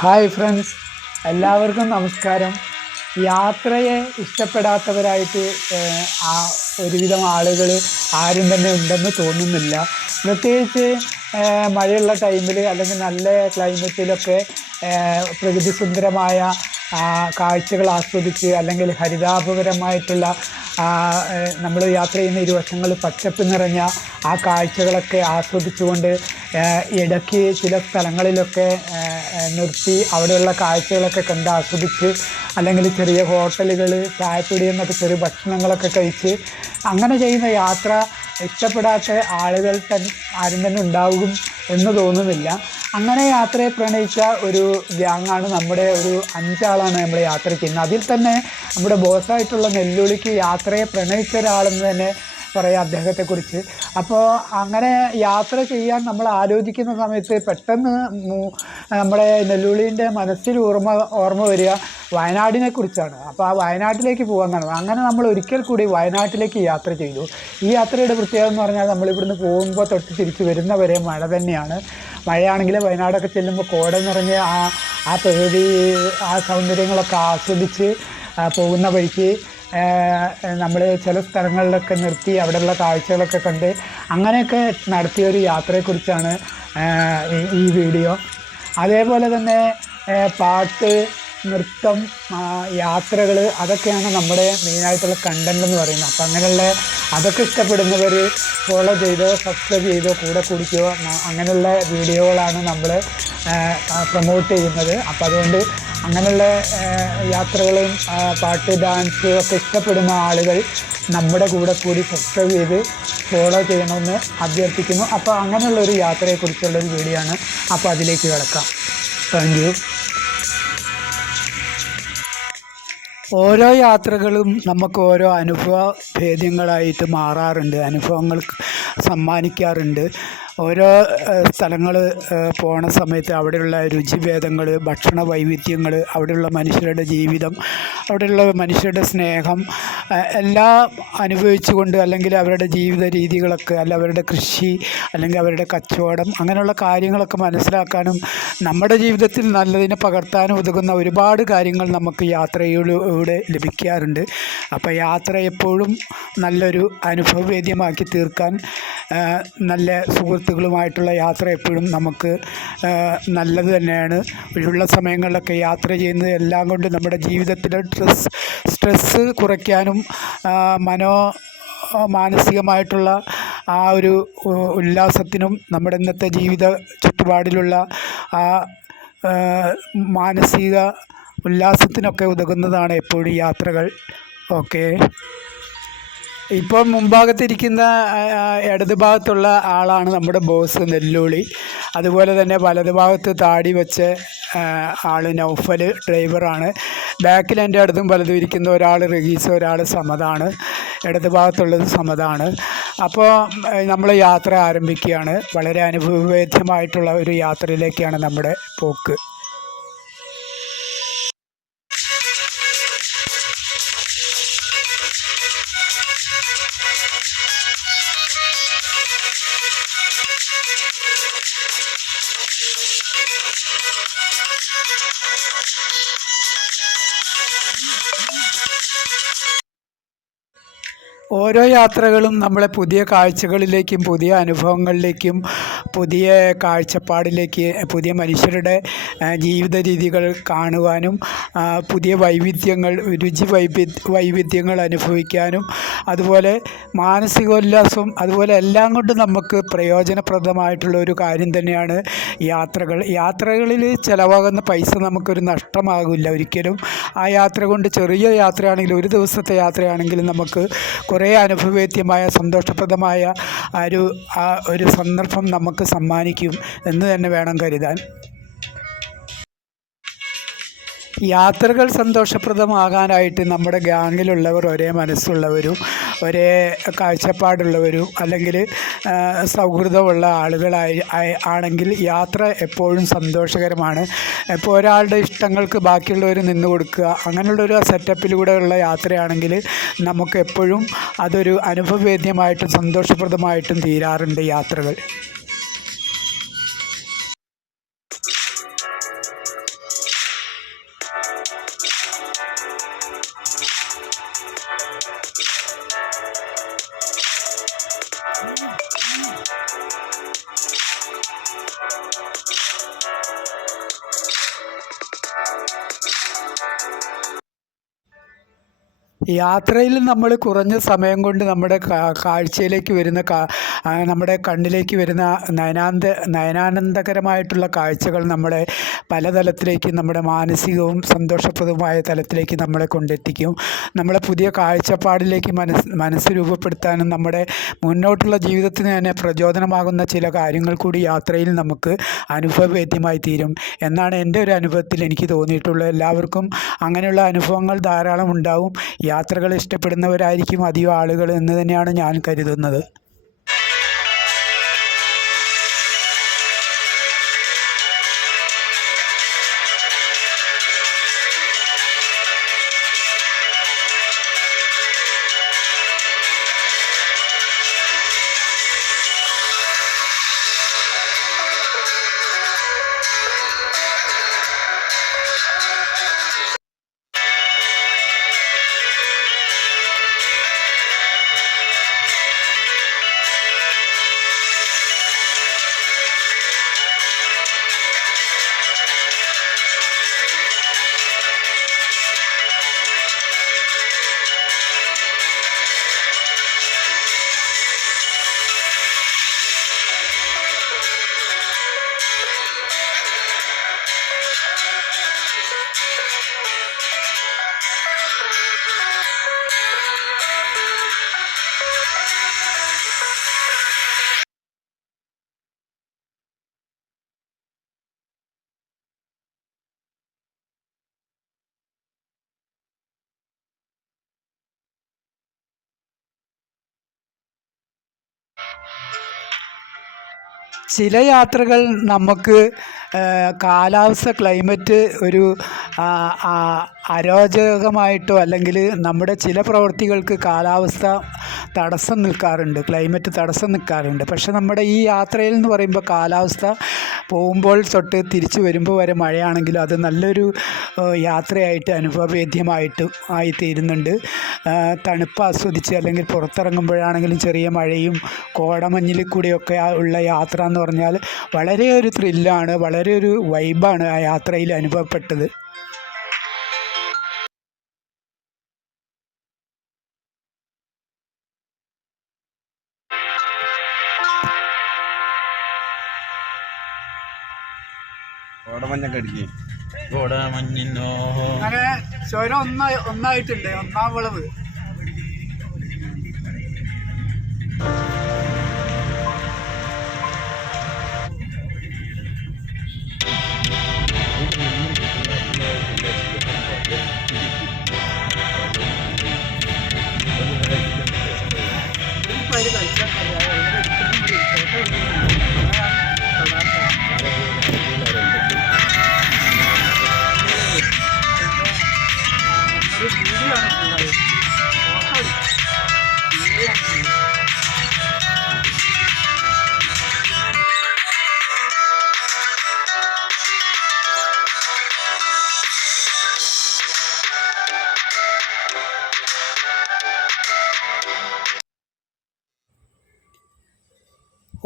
Hi friends എല്ലാവർക്കും നമസ്കാരം. യാത്രയെ ഇഷ്ടപ്പെടാത്തവരായിട്ട് ആ ഒരുവിധം ആളുകൾ ആരും തന്നെ ഉണ്ടെന്ന് തോന്നുന്നില്ല. പ്രത്യേകിച്ച് മഴയുള്ള ടൈമിൽ അല്ലെങ്കിൽ നല്ല ക്ലൈമറ്റിലൊക്കെ പ്രകൃതിസുന്ദരമായ കാഴ്ചകൾ ആസ്വദിച്ച് അല്ലെങ്കിൽ ഹരിതാപകരമായിട്ടുള്ള നമ്മൾ യാത്ര ചെയ്യുന്ന ഇരുവശങ്ങൾ പച്ചപ്പ് നിറഞ്ഞ ആ കാഴ്ചകളൊക്കെ ആസ്വദിച്ചുകൊണ്ട് ഇടയ്ക്ക് ചില സ്ഥലങ്ങളിലൊക്കെ നിർത്തി അവിടെയുള്ള കാഴ്ചകളൊക്കെ കണ്ട് ആസ്വദിച്ച് അല്ലെങ്കിൽ ചെറിയ ഹോട്ടലുകൾ ചായപ്പൊടി എന്നൊക്കെ ചെറിയ ഭക്ഷണങ്ങളൊക്കെ കഴിച്ച് അങ്ങനെ ചെയ്യുന്ന യാത്ര ഇഷ്ടപ്പെടാത്ത ആളുകൾ തൻ ആരും തന്നെ ഉണ്ടാവും എന്ന് തോന്നുന്നില്ല. അങ്ങനെ യാത്രയെ പ്രണയിച്ച ഒരു ഗ്യാങ്ങാണ് നമ്മുടെ ഒരു അഞ്ചാളാണ് നമ്മൾ യാത്ര ചെയ്യുന്നത്. അതിൽ തന്നെ നമ്മുടെ ബോസായിട്ടുള്ള നെല്ലുളിക്ക് യാത്രയെ പ്രണയിച്ച ഒരാളെന്ന് തന്നെ പറയാം അദ്ദേഹത്തെക്കുറിച്ച്. അപ്പോൾ അങ്ങനെ യാത്ര ചെയ്യാൻ നമ്മൾ ആലോചിക്കുന്ന സമയത്ത് പെട്ടെന്ന് നമ്മുടെ നെല്ലുള്ളീന്റെ മനസ്സിൽ ഓർമ്മ ഓർമ്മ വരിക വയനാടിനെ കുറിച്ചാണ് അപ്പോൾ ആ വയനാട്ടിലേക്ക് പോകാമെന്നാണ് അങ്ങനെ നമ്മൾ ഒരിക്കൽ കൂടി വയനാട്ടിലേക്ക് യാത്ര ചെയ്തു. ഈ യാത്രയുടെ പ്രത്യേകത എന്ന് പറഞ്ഞാൽ നമ്മളിവിടുന്ന് പോകുമ്പോൾ തൊട്ട് തിരിച്ച് വരുന്നവരെ മഴ തന്നെയാണ്. മഴയാണെങ്കിൽ വയനാടൊക്കെ ചെല്ലുമ്പോൾ കോട നിറഞ്ഞ് ആ ആ പ്രകൃതി ആ സൗന്ദര്യങ്ങളൊക്കെ ആസ്വദിച്ച് പോകുന്ന വഴിക്ക് നമ്മൾ ചില സ്ഥലങ്ങളിലൊക്കെ നിർത്തി അവിടെയുള്ള കാഴ്ചകളൊക്കെ കണ്ട് അങ്ങനെയൊക്കെ നടത്തിയ ഒരു യാത്രയെക്കുറിച്ചാണ് ഈ- വീഡിയോ. അതേപോലെ തന്നെ പാട്ട് നൃത്തം യാത്രകൾ അതൊക്കെയാണ് നമ്മുടെ മെയിനായിട്ടുള്ള കണ്ടന്റ് എന്ന് പറയുന്നത്. അപ്പം അങ്ങനെയുള്ള അതൊക്കെ ഇഷ്ടപ്പെടുന്നവർ ഫോളോ ചെയ്തോ സബ്സ്ക്രൈബ് ചെയ്തോ കൂടെ കുടിക്കുകയോ അങ്ങനെയുള്ള വീഡിയോകളാണ് നമ്മൾ പ്രൊമോട്ട് ചെയ്യുന്നത്. അപ്പോൾ അതുകൊണ്ട് അങ്ങനെയുള്ള യാത്രകളും പാട്ട് ഡാൻസ് ഒക്കെ ഇഷ്ടപ്പെടുന്ന ആളുകൾ നമ്മുടെ കൂടെ കൂടി സബ്സ്ക്രൈബ് ചെയ്ത് ഫോളോ ചെയ്യണമെന്ന് അഭ്യർത്ഥിക്കുന്നു. അപ്പോൾ അങ്ങനെയുള്ള ഒരു യാത്രയെക്കുറിച്ചുള്ളൊരു വീഡിയോ ആണ് അപ്പോൾ അതിലേക്ക് കിടക്കാം. താങ്ക് ഓരോ യാത്രകളും നമുക്ക് ഓരോ അനുഭവ ഭേദ്യങ്ങളായിട്ട് മാറാറുണ്ട്. അനുഭവങ്ങൾ സമ്മാനിക്കാറുണ്ട്. ഓരോ സ്ഥലങ്ങൾ പോണ സമയത്ത് അവിടെയുള്ള രുചിഭേദങ്ങൾ ഭക്ഷണ വൈവിധ്യങ്ങൾ അവിടെയുള്ള മനുഷ്യരുടെ ജീവിതം അവിടെയുള്ള മനുഷ്യരുടെ സ്നേഹം എല്ലാം അനുഭവിച്ചുകൊണ്ട് അല്ലെങ്കിൽ അവരുടെ ജീവിത രീതികളൊക്കെ അല്ല അവരുടെ കൃഷി അല്ലെങ്കിൽ അവരുടെ കച്ചവടം അങ്ങനെയുള്ള കാര്യങ്ങളൊക്കെ മനസ്സിലാക്കാനും നമ്മുടെ ജീവിതത്തിൽ നല്ലതിനെ പകർത്താനും ഉതകുന്ന ഒരുപാട് കാര്യങ്ങൾ നമുക്ക് യാത്രയിലൂടെ ലഭിക്കാറുണ്ട്. അപ്പോൾ യാത്ര എപ്പോഴും നല്ലൊരു അനുഭവവേദ്യമാക്കി തീർക്കാൻ നല്ല നല്ല സുഹൃത്തുക്കളുമായിട്ടുള്ള യാത്ര എപ്പോഴും നമുക്ക് നല്ലത് തന്നെയാണ്. ഒഴിവുള്ള സമയങ്ങളിലൊക്കെ യാത്ര ചെയ്യുന്നത് എല്ലാം കൊണ്ട് നമ്മുടെ ജീവിതത്തിലെ സ്ട്രെസ് സ്ട്രെസ്സ് കുറയ്ക്കാനും മനോ മാനസികമായിട്ടുള്ള ആ ഒരു ഉല്ലാസത്തിനും നമ്മുടെ ഇന്നത്തെ ജീവിത ചുറ്റുപാടിലുള്ള ആ, മാനസിക ഉല്ലാസത്തിനൊക്കെ ഉതകുന്നതാണ് എപ്പോഴും യാത്രകൾ. ഓക്കെ. ഇപ്പോൾ മുമ്പാകത്തിരിക്കുന്ന ഇടത് ഭാഗത്തുള്ള ആളാണ് നമ്മുടെ ബോസ് നെല്ലൂളി. അതുപോലെ തന്നെ വലത് ഭാഗത്ത് താടി വെച്ച് ആൾ നൗഫൽ ഡ്രൈവറാണ് ബാക്കിൽ എന്റെ അടുത്തും വലതും ഇരിക്കുന്ന ഒരാൾ റഹീസ് ഒരാൾ സമതാണ്. ഇടത് ഭാഗത്തുള്ളത് സമതാണ്. അപ്പോൾ നമ്മൾ യാത്ര ആരംഭിക്കുകയാണ്. വളരെ അനുഭവവേദ്യമായിട്ടുള്ള ഒരു യാത്രയിലേക്കാണ് നമ്മുടെ പോക്ക്. ഓരോ യാത്രകളും നമ്മളെ പുതിയ കാഴ്ചകളിലേക്കും പുതിയ അനുഭവങ്ങളിലേക്കും പുതിയ കാഴ്ചപ്പാടിലേക്ക് പുതിയ മനുഷ്യരുടെ ജീവിത രീതികൾ കാണുവാനും പുതിയ വൈവിധ്യങ്ങൾ രുചി വൈവി വൈവിധ്യങ്ങൾ അനുഭവിക്കാനും അതുപോലെ മാനസികോല്ലാസവും അതുപോലെ എല്ലാം കൊണ്ടും നമുക്ക് പ്രയോജനപ്രദമായിട്ടുള്ള ഒരു കാര്യം തന്നെയാണ് യാത്രകൾ. യാത്രകളിൽ ചിലവാകുന്ന പൈസ നമുക്കൊരു നഷ്ടമാകില്ല ഒരിക്കലും. ആ യാത്ര കൊണ്ട് ചെറിയ യാത്രയാണെങ്കിലും ഒരു ദിവസത്തെ യാത്രയാണെങ്കിലും നമുക്ക് കുറേ അനുഭവേദ്യമായ സന്തോഷപ്രദമായ ഒരു ഒരു സന്ദർഭം നമുക്ക് സമ്മാനിക്കും എന്ന് തന്നെ വേണം കരുതാൻ. യാത്രകൾ സന്തോഷപ്രദമാകാനായിട്ട് നമ്മുടെ ഗാങ്ങിലുള്ളവർ ഒരേ മനസ്സുള്ളവരും ഒരേ കാഴ്ചപ്പാടുള്ളവരും അല്ലെങ്കിൽ സൗഹൃദമുള്ള ആളുകളായി ആണെങ്കിൽ യാത്ര എപ്പോഴും സന്തോഷകരമാണ്. ഇപ്പോൾ ഒരാളുടെ ഇഷ്ടങ്ങൾക്ക് ബാക്കിയുള്ളവർ നിന്ന് കൊടുക്കുക അങ്ങനെയുള്ളൊരു സെറ്റപ്പിലൂടെയുള്ള യാത്രയാണെങ്കിൽ നമുക്ക് എപ്പോഴും അതൊരു അനുഭവവേദ്യമായിട്ടും സന്തോഷപ്രദമായിട്ടും തീരാറുണ്ട് യാത്രകൾ. യാത്രയിൽ നമ്മൾ കുറഞ്ഞ സമയം കൊണ്ട് നമ്മുടെ കാഴ്ചയിലേക്ക് വരുന്ന നമ്മുടെ കണ്ണിലേക്ക് വരുന്ന നയനാന്ത നയനാനന്ദകരമായിട്ടുള്ള കാഴ്ചകൾ നമ്മളെ പല തലത്തിലേക്ക് നമ്മുടെ മാനസികവും സന്തോഷപ്രദവുമായ തലത്തിലേക്ക് നമ്മളെ കൊണ്ടെത്തിക്കും. നമ്മളെ പുതിയ കാഴ്ചപ്പാടിലേക്ക് മനസ്സ് മനസ്സ് രൂപപ്പെടുത്താനും നമ്മുടെ മുന്നോട്ടുള്ള ജീവിതത്തിന് തന്നെ പ്രചോദനമാകുന്ന ചില കാര്യങ്ങൾ കൂടി യാത്രയിൽ നമുക്ക് അനുഭവവേദ്യമായി തീരും. എന്നാണ് എന്റെ ഒരു അനുഭവത്തിൽ എനിക്ക് തോന്നിയിട്ടുള്ളത്. എല്ലാവർക്കും അങ്ങനെയുള്ള അനുഭവങ്ങൾ ധാരാളം ഉണ്ടാവും. യാത്രകൾ ഇഷ്ടപ്പെടുന്നവരായിരിക്കും അധികം ആളുകൾ എന്ന് തന്നെയാണ് ഞാൻ കരുതുന്നത്. ചില യാത്രകൾ നമുക്ക് കാലാവസ്ഥ ക്ലൈമറ്റ് ഒരു അരോചകമായിട്ടോ അല്ലെങ്കിൽ നമ്മുടെ ചില പ്രവൃത്തികൾക്ക് കാലാവസ്ഥ തടസ്സം നിൽക്കാറുണ്ട് ക്ലൈമറ്റ് തടസ്സം നിൽക്കാറുണ്ട്. പക്ഷെ നമ്മുടെ ഈ യാത്രയിൽ എന്ന് പറയുമ്പോൾ കാലാവസ്ഥ പോകുമ്പോൾ തൊട്ട് തിരിച്ചു വരുമ്പോൾ വരെ മഴയാണെങ്കിലും അത് നല്ലൊരു യാത്രയായിട്ട് അനുഭവവേദ്യമായിട്ട് ആയിത്തീരുന്നുണ്ട്. തണുപ്പ് ആസ്വദിച്ച് അല്ലെങ്കിൽ പുറത്തിറങ്ങുമ്പോഴാണെങ്കിലും ചെറിയ മഴയും കോടമഞ്ഞിൽ കൂടെയൊക്കെ ഉള്ള യാത്ര എന്ന് പറഞ്ഞാൽ വളരെ ഒരു ത്രില്ലാണ് വളരെ ഒരു വൈബാണ് ആ യാത്രയിൽ അനുഭവപ്പെട്ടത്. കോടമഞ്ഞൊക്കെ അടിക്കേ കോടമഞ്ഞിനോ അങ്ങനെ ചുരം ഒന്നായി ഒന്നായിട്ടുണ്ട് ഒന്നാം വിളവ്.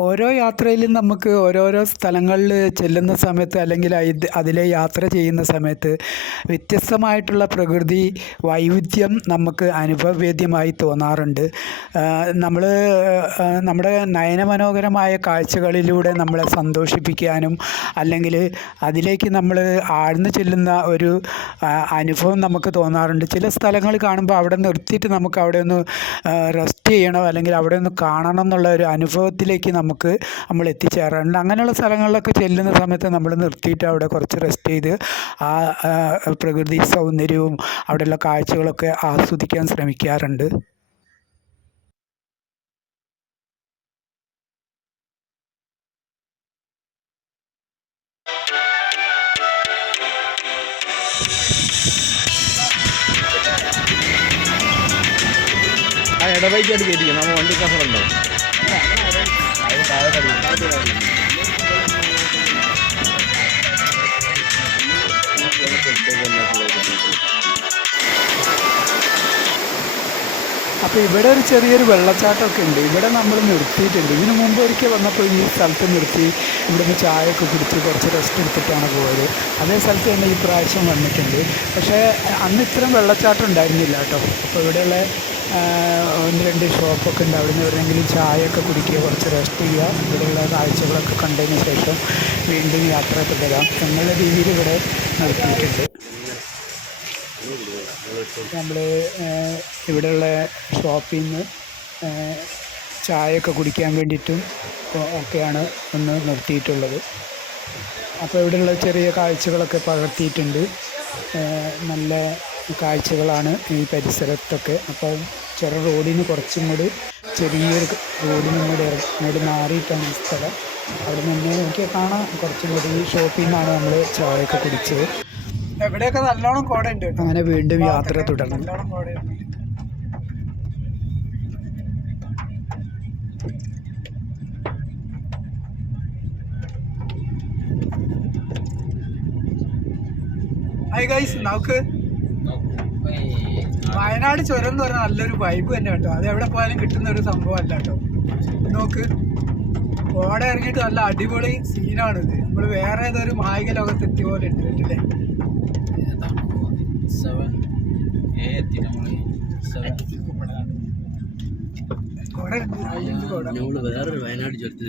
ഓരോ യാത്രയിലും നമുക്ക് ഓരോരോ സ്ഥലങ്ങളിൽ ചെല്ലുന്ന സമയത്ത് അല്ലെങ്കിൽ അതിലെ യാത്ര ചെയ്യുന്ന സമയത്ത് വ്യത്യസ്തമായിട്ടുള്ള പ്രകൃതി വൈവിധ്യം നമുക്ക് അനുഭവവേദ്യമായി തോന്നാറുണ്ട്. നമ്മൾ നമ്മുടെ നയനമനോഹരമായ കാഴ്ചകളിലൂടെ നമ്മളെ സന്തോഷിപ്പിക്കാനും അല്ലെങ്കിൽ അതിലേക്ക് നമ്മൾ ആഴ്ന്നു ചെല്ലുന്ന ഒരു അനുഭവം നമുക്ക് തോന്നാറുണ്ട്. ചില സ്ഥലങ്ങൾ കാണുമ്പോൾ അവിടെ നിർത്തിയിട്ട് നമുക്ക് അവിടെ ഒന്ന് റെസ്റ്റ് ചെയ്യണം അല്ലെങ്കിൽ അവിടെ ഒന്ന് കാണണം എന്നുള്ള ഒരു അനുഭവത്തിലേക്ക് നമുക്ക് നമ്മൾ എത്തിച്ചേരാറുണ്ട്. അങ്ങനെയുള്ള സ്ഥലങ്ങളിലൊക്കെ ചെല്ലുന്ന സമയത്ത് നമ്മൾ നിർത്തിയിട്ട് അവിടെ കുറച്ച് റെസ്റ്റ് ചെയ്ത് ആ പ്രകൃതി സൗന്ദര്യവും അവിടെയുള്ള കാഴ്ചകളൊക്കെ ആസ്വദിക്കാൻ ശ്രമിക്കാറുണ്ട്. ആ കയറ്റിക്കണം നമ്മൾ വണ്ടി കസറുണ്ടോ അപ്പോൾ ഇവിടെ ഒരു ചെറിയൊരു വെള്ളച്ചാട്ടമൊക്കെ ഉണ്ട്. ഇവിടെ നമ്മൾ നിർത്തിയിട്ടുണ്ട്. ഇതിനു മുമ്പ് ഒരിക്കൽ വന്നപ്പോൾ ഈ സ്ഥലത്ത് നിർത്തി ഇവിടുന്ന് ചായയൊക്കെ കുടിച്ച് കുറച്ച് റെസ്റ്റ് എടുത്തിട്ടാണ് പോയത്. അതേ സ്ഥലത്ത് തന്നെ ഈ പ്രാവശ്യം വന്നിട്ടുണ്ട്. പക്ഷേ അന്ന് ഇത്രയും വെള്ളച്ചാട്ടം ഉണ്ടായിരുന്നില്ല കേട്ടോ. അപ്പോൾ ഇവിടെയുള്ള ഒന്ന് രണ്ട് ഷോപ്പൊക്കെ ഉണ്ട്. അവിടെ നിന്ന് എവിടെയെങ്കിലും ചായയൊക്കെ കുടിക്കുക കുറച്ച് റെസ്റ്റ് ചെയ്യുക. ഇവിടെയുള്ള കാഴ്ചകളൊക്കെ കണ്ടതിന് ശേഷം വീണ്ടും യാത്ര തുടരാം എന്നുള്ള രീതിയിൽ ഇവിടെ നടത്തിയിട്ടുണ്ട് നമ്മൾ ഇവിടെയുള്ള ഷോപ്പിൽ നിന്ന് ചായയൊക്കെ കുടിക്കാൻ വേണ്ടിയിട്ടും ഒക്കെയാണ് ഒന്ന് നിർത്തിയിട്ടുള്ളത്. അപ്പോൾ ഇവിടെയുള്ള ചെറിയ കാഴ്ചകളൊക്കെ പകർത്തിയിട്ടുണ്ട്. നല്ല കാഴ്ചകളാണ് ഈ പരിസരത്തൊക്കെ. അപ്പോൾ ചെറു റോഡിന് കുറച്ചും കൂടി ചെറിയൊരു റോഡിനും കൂടി ഇങ്ങോട്ട് മാറിയിട്ടാണ് ഈ സ്ഥലം. അവിടെ നിന്ന് നോക്കിയാൽ കാണാം. കുറച്ചും കൂടി ഈ ഷോപ്പിൽ നിന്നാണ് നമ്മൾ ചായയൊക്കെ കുടിച്ചത്. എവിടെയൊക്കെ നല്ലോണം കോട ഉണ്ട് അങ്ങനെ വീണ്ടും യാത്ര തുടർന്നു. ഹായ് ഗൈസ് നമുക്ക് വയനാട് ചുരം എന്ന് പറഞ്ഞാൽ നല്ലൊരു വൈബ് തന്നെ കേട്ടോ. അത് എവിടെ പോയാലും കിട്ടുന്ന ഒരു സംഭവം അല്ല കേട്ടോ. നോക്ക് കോട ഇറങ്ങിയിട്ട് നല്ല അടിപൊളി സീനാണ് ഇത്. നമ്മൾ വേറെ ഏതൊരു മായിക ലോകത്ത് എത്തിയ പോലെ ഉണ്ട് അല്ലേ വേറൊരു വയനാട് ചുരത്തിൽ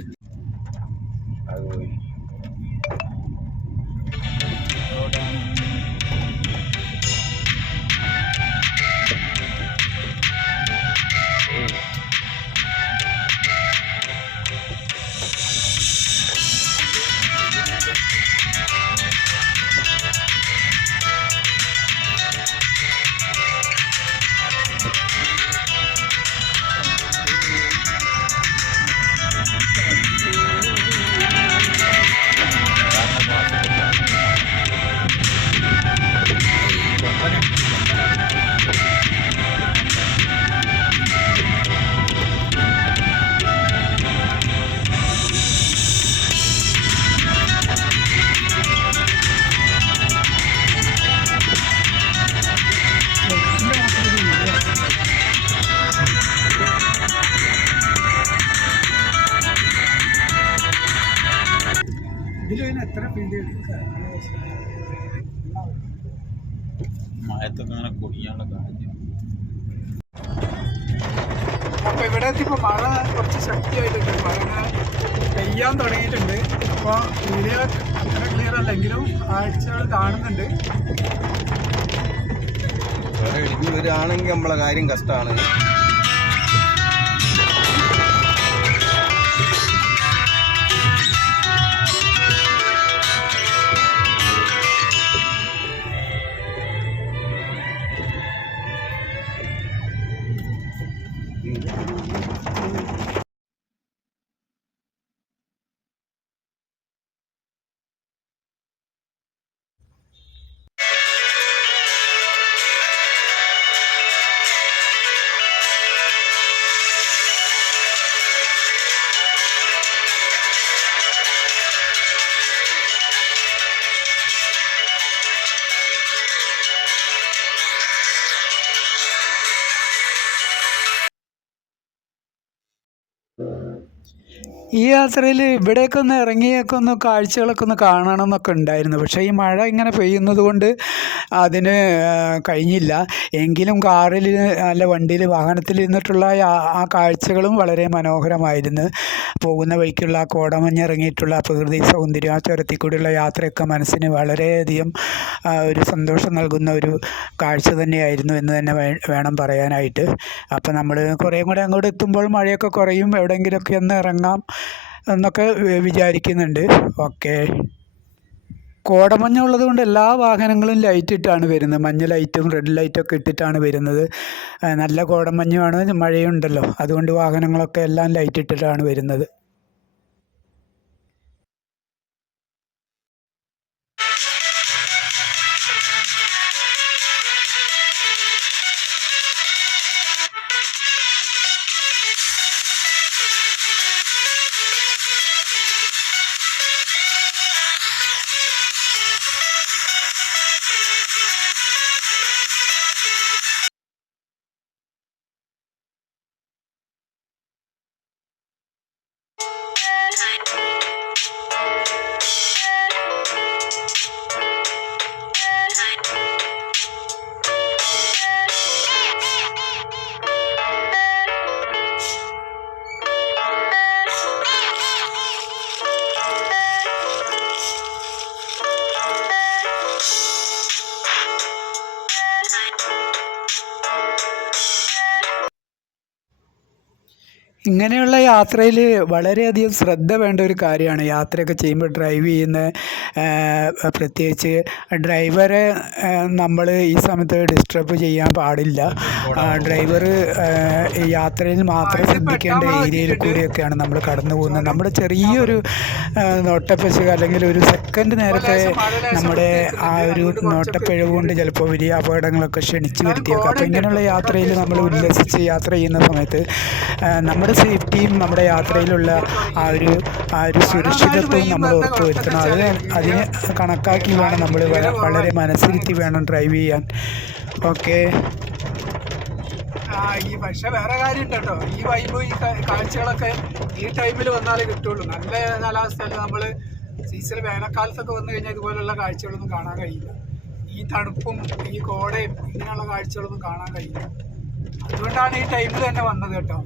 അങ്ങനെ കാര്യം. അപ്പൊ ഇവിടെ എത്തിയപ്പോ മഴ കുറച്ച് ശക്തിയായിട്ടുണ്ട്. മഴ പെയ്യാൻ തുടങ്ങിയിട്ടുണ്ട്. അപ്പോൾ വീഡിയോ അത്ര ക്ലിയർ അല്ലെങ്കിലും ആഴ്ചകൾ കാണുന്നുണ്ട്. ഇടിഞ്ഞ് വരികയാണെങ്കിൽ നമ്മളെ കാര്യം കഷ്ടമാണ് ഈ യാത്രയിൽ ഇവിടെയൊക്കെ ഒന്ന് ഇറങ്ങിയൊക്കെ ഒന്ന് കാഴ്ചകളൊക്കെ ഒന്ന് കാണണം എന്നൊക്കെ ഉണ്ടായിരുന്നു. പക്ഷേ ഈ മഴ ഇങ്ങനെ പെയ്യുന്നത് കൊണ്ട് അതിന് കഴിഞ്ഞില്ല. എങ്കിലും കാറിൽ അല്ല വണ്ടിയിൽ വാഹനത്തിൽ ഇരുന്നിട്ടുള്ള ആ- കാഴ്ചകളും വളരെ മനോഹരമായിരുന്നു. പോകുന്ന വഴിക്കുള്ള ആ ഇറങ്ങിയിട്ടുള്ള പ്രകൃതി സൗന്ദര്യം ആ ചുരത്തിൽ കൂടിയുള്ള യാത്രയൊക്കെ മനസ്സിന് വളരെയധികം ഒരു സന്തോഷം നൽകുന്ന ഒരു കാഴ്ച തന്നെയായിരുന്നു എന്ന് തന്നെ വേണം പറയാനായിട്ട്. അപ്പോൾ നമ്മൾ കുറേ കൂടെ അങ്ങോട്ട് എത്തുമ്പോൾ മഴയൊക്കെ കുറയും എവിടെയെങ്കിലുമൊക്കെ ഒന്ന് ഇറങ്ങാം എന്നൊക്കെ വിചാരിക്കുന്നുണ്ട്. ഓക്കെ. കോടമഞ്ഞ ഉള്ളതുകൊണ്ട് എല്ലാ വാഹനങ്ങളും ലൈറ്റ് ഇട്ടാണ് വരുന്നത്. മഞ്ഞ ലൈറ്റും റെഡ് ലൈറ്റും ഒക്കെ ഇട്ടിട്ടാണ് വരുന്നത്. നല്ല കോടമഞ്ഞുമാണ്. മഴയുണ്ടല്ലോ. അതുകൊണ്ട് വാഹനങ്ങളൊക്കെ എല്ലാം ലൈറ്റ് ഇട്ടിട്ടാണ് വരുന്നത്. ഇങ്ങനെയുള്ള യാത്രയിൽ വളരെയധികം ശ്രദ്ധ വേണ്ട ഒരു കാര്യമാണ് യാത്രയൊക്കെ ചെയ്യുമ്പോൾ ഡ്രൈവ് ചെയ്യുന്ന പ്രത്യേകിച്ച് ഡ്രൈവറെ നമ്മൾ ഈ സമയത്ത് ഡിസ്റ്റർബ് ചെയ്യാൻ പാടില്ല. ഡ്രൈവർ യാത്രയിൽ മാത്രം ശ്രദ്ധിക്കേണ്ട ഏരിയയിൽ കൂടിയൊക്കെയാണ് നമ്മൾ കടന്നു പോകുന്നത്. നമ്മുടെ ചെറിയൊരു നോട്ടപ്പിശക് അല്ലെങ്കിൽ ഒരു സെക്കൻഡ് നേരത്തെ നമ്മുടെ ആ ഒരു നോട്ടപ്പിഴവ് കൊണ്ട് ചിലപ്പോൾ വലിയ അപകടങ്ങളൊക്കെ ക്ഷണിച്ചു വരുത്തിയേക്കാം. അപ്പോൾ ഇങ്ങനെയുള്ള യാത്രയിൽ നമ്മൾ ഉല്ലസിച്ച് യാത്ര ചെയ്യുന്ന സമയത്ത് നമ്മുടെ സേഫ്റ്റിയും നമ്മുടെ യാത്രയിലുള്ള ആ ഒരു ആ ഒരു സുരക്ഷിതത്വവും നമ്മൾ ഉറപ്പുവരുത്തണം. അത് അതിന് കണക്കാക്കി വേണം നമ്മൾ വളരെ മനസ്സിരുത്തി വേണം ഡ്രൈവ് ചെയ്യാൻ. ഓക്കെ ഈ പക്ഷെ വേറെ കാര്യം കേട്ടോ. ഈ വൈബ് ഈ കാഴ്ചകളൊക്കെ ഈ ടൈമിൽ വന്നാലേ കിട്ടുള്ളൂ. നല്ല കാലാവസ്ഥയിൽ നമ്മൾ സീസൺ വേനൽക്കാലത്തൊക്കെ വന്നു കഴിഞ്ഞാൽ ഇതുപോലുള്ള കാഴ്ചകളൊന്നും കാണാൻ കഴിയില്ല. ഈ തണുപ്പും ഈ കോടയും ഇങ്ങനെയുള്ള കാഴ്ചകളൊന്നും കാണാൻ കഴിയില്ല. അതുകൊണ്ടാണ് ഈ ടൈമിൽ തന്നെ വന്നത് കേട്ടോ.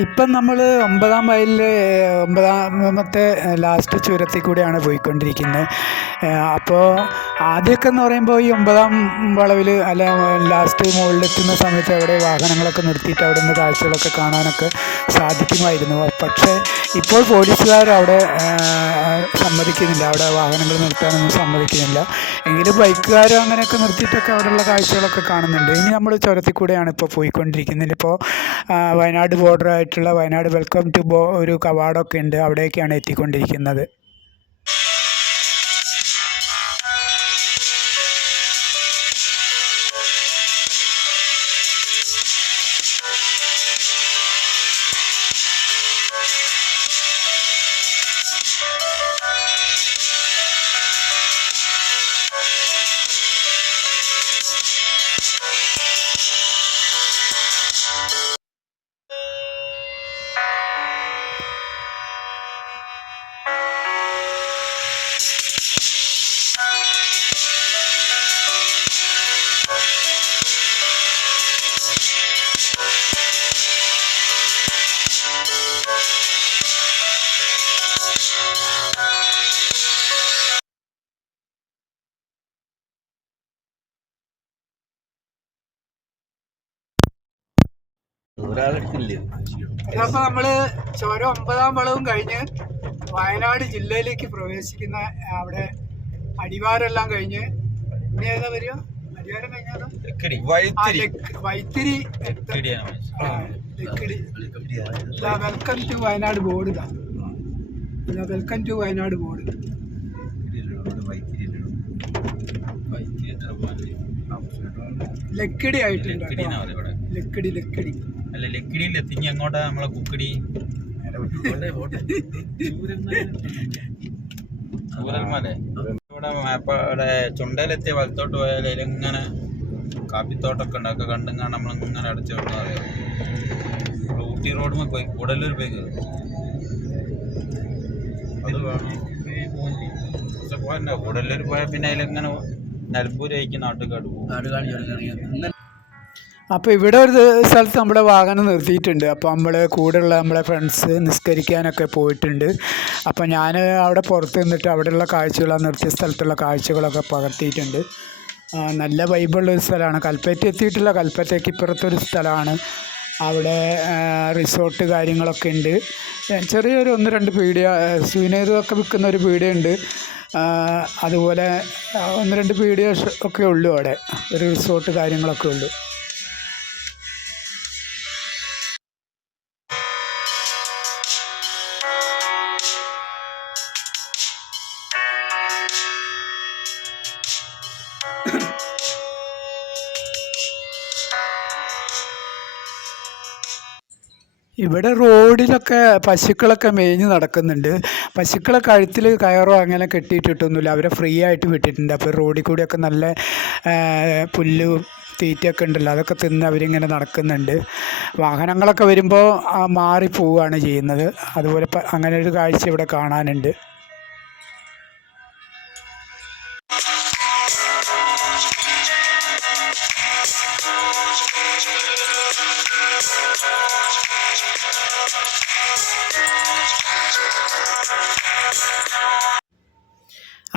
ഇപ്പം നമ്മൾ ഒമ്പതാം മൈലിൽ ഒമ്പതാമത്തെ ലാസ്റ്റ് ചുരത്തിൽ കൂടെയാണ് പോയിക്കൊണ്ടിരിക്കുന്നത്. അപ്പോൾ ആദ്യമൊക്കെ എന്ന് പറയുമ്പോൾ ഈ ഒമ്പതാം വളവിൽ അല്ല ലാസ്റ്റ് മുകളിലെത്തുന്ന സമയത്ത് അവിടെ വാഹനങ്ങളൊക്കെ നിർത്തിയിട്ട് അവിടെ നിന്ന് കാഴ്ചകളൊക്കെ കാണാനൊക്കെ സാധിക്കുമായിരുന്നു. പക്ഷേ ഇപ്പോൾ പോലീസുകാർ അവിടെ സമ്മതിക്കുന്നില്ല. അവിടെ വാഹനങ്ങൾ നിർത്താനൊന്നും സമ്മതിക്കുന്നില്ല. എങ്കിലും ബൈക്കുകാർ അങ്ങനെയൊക്കെ നിർത്തിയിട്ടൊക്കെ അവിടെയുള്ള കാഴ്ചകളൊക്കെ കാണുന്നുണ്ട്. ഇനി നമ്മൾ ചുരത്തിൽ കൂടെയാണ് ഇപ്പോൾ പോയിക്കൊണ്ടിരിക്കുന്നത്. ഇപ്പോൾ വയനാട് ബോർഡർ ആയിട്ടുള്ള വയനാട് വെൽക്കം ടു ബോ ഒരു കവാടമൊക്കെ ഉണ്ട്. അവിടേക്കാണ് എത്തിക്കൊണ്ടിരിക്കുന്നത്. അപ്പൊ നമ്മൾ ചോര ഒമ്പതാം വളവും കഴിഞ്ഞ് വയനാട് ജില്ലയിലേക്ക് പ്രവേശിക്കുന്ന അവിടെ അടിവാരെല്ലാം കഴിഞ്ഞ് ഇനി ഏതാ വരിക? അടിവാരം കഴിഞ്ഞാലോ Vythiri. Welcome to Wayanad board ഇതാ welcome to Wayanad board Lakkidi ആയിട്ടുണ്ട് ലക്കിടി ലക്കിടി. അല്ല? ലക്കിടിയിൽ എത്തിഞ്ഞ് അങ്ങോട്ടാ നമ്മളെ കുക്കിടി. ചൂരൽമല. ഇവിടെ ചുണ്ടയിലെത്തിയ വലത്തോട്ട് പോയാൽ ഇങ്ങനെ കാപ്പിത്തോട്ടൊക്കെ ഉണ്ടാക്കുക. കണ്ടുങ്ങാണ് നമ്മളിങ്ങനെ അടച്ചു വിടുന്നത് ഊട്ടി റോഡ് പോയി. കൂടലൂർ പോയി കൂടലൂർ അത് വേണം. പോയാൽ പിന്നെ അതിലിങ്ങനെ നിലമ്പൂരേക്ക് നാട്ടുകാട് പോകും. അപ്പോൾ ഇവിടെ ഒരു സ്ഥലത്ത് നമ്മുടെ വാഹനം നിർത്തിയിട്ടുണ്ട്. അപ്പോൾ നമ്മൾ കൂടെയുള്ള നമ്മളെ ഫ്രണ്ട്സ് നിസ്കരിക്കാനൊക്കെ പോയിട്ടുണ്ട്. അപ്പോൾ ഞാൻ അവിടെ പുറത്ത് നിന്നിട്ട് അവിടെയുള്ള കാഴ്ചകൾ നിർത്തിയ സ്ഥലത്തുള്ള കാഴ്ചകളൊക്കെ പകർത്തിയിട്ടുണ്ട്. നല്ല വൈബുള്ള ഒരു സ്ഥലമാണ്. കൽപ്പറ്റ എത്തിയിട്ടില്ല കൽപ്പറ്റയ്ക്ക് ഇപ്പുറത്തൊരു സ്ഥലമാണ്. അവിടെ റിസോർട്ട് കാര്യങ്ങളൊക്കെ ഉണ്ട്. ചെറിയൊരു ഒന്ന് രണ്ട് പീടിയ സുവിനേതൊക്കെ വിൽക്കുന്ന ഒരു പീടിയുണ്ട് അതുപോലെ ഒന്ന് രണ്ട് പീടിയ ഒക്കെ ഉള്ളൂ അവിടെ. ഒരു റിസോർട്ട് കാര്യങ്ങളൊക്കെ ഉള്ളൂ. ഇവിടെ റോഡിലൊക്കെ പശുക്കളൊക്കെ മേഞ്ഞ് നടക്കുന്നുണ്ട്. പശുക്കളെ കഴുത്തിൽ കയറോ അങ്ങനെ കെട്ടിയിട്ടിട്ടൊന്നുമില്ല. അവരെ ഫ്രീ ആയിട്ട് വിട്ടിട്ടുണ്ട്. അപ്പോൾ റോഡിൽ കൂടിയൊക്കെ നല്ല പുല്ല് തീറ്റയൊക്കെ ഉണ്ടല്ലോ. അതൊക്കെ തിന്ന് അവരിങ്ങനെ നടക്കുന്നുണ്ട്. വാഹനങ്ങളൊക്കെ വരുമ്പോൾ മാറി പോവുകയാണ് ചെയ്യുന്നത്. അതുപോലെ അങ്ങനെ ഒരു കാഴ്ച ഇവിടെ കാണാനുണ്ട്.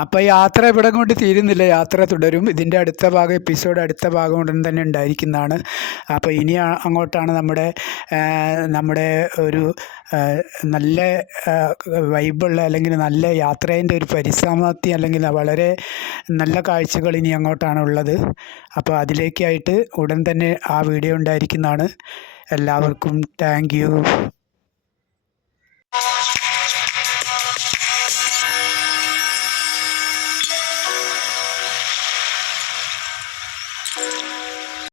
അപ്പോൾ യാത്ര ഇവിടെ കൊണ്ട് തീരുന്നില്ല. യാത്ര തുടരും. ഇതിന്റെ അടുത്ത ഭാഗം എപ്പിസോഡ് അടുത്ത ഭാഗം ഉടൻ തന്നെ ഉണ്ടായിരിക്കുന്നതാണ്. അപ്പോൾ ഇനി അങ്ങോട്ടാണ് നമ്മുടെ നമ്മുടെ ഒരു നല്ല വൈബുള്ള അല്ലെങ്കിൽ നല്ല യാത്രേന്റെ ഒരു പരിസമാപ്തി അല്ലെങ്കിൽ വളരെ നല്ല കാഴ്ചകൾ ഇനി അങ്ങോട്ടാണ് ഉള്ളത്. അപ്പോൾ അതിലേക്കായിട്ട് ഉടൻ തന്നെ ആ വീഡിയോ ഉണ്ടായിരിക്കുന്നതാണ്. എല്ലാവർക്കും താങ്ക്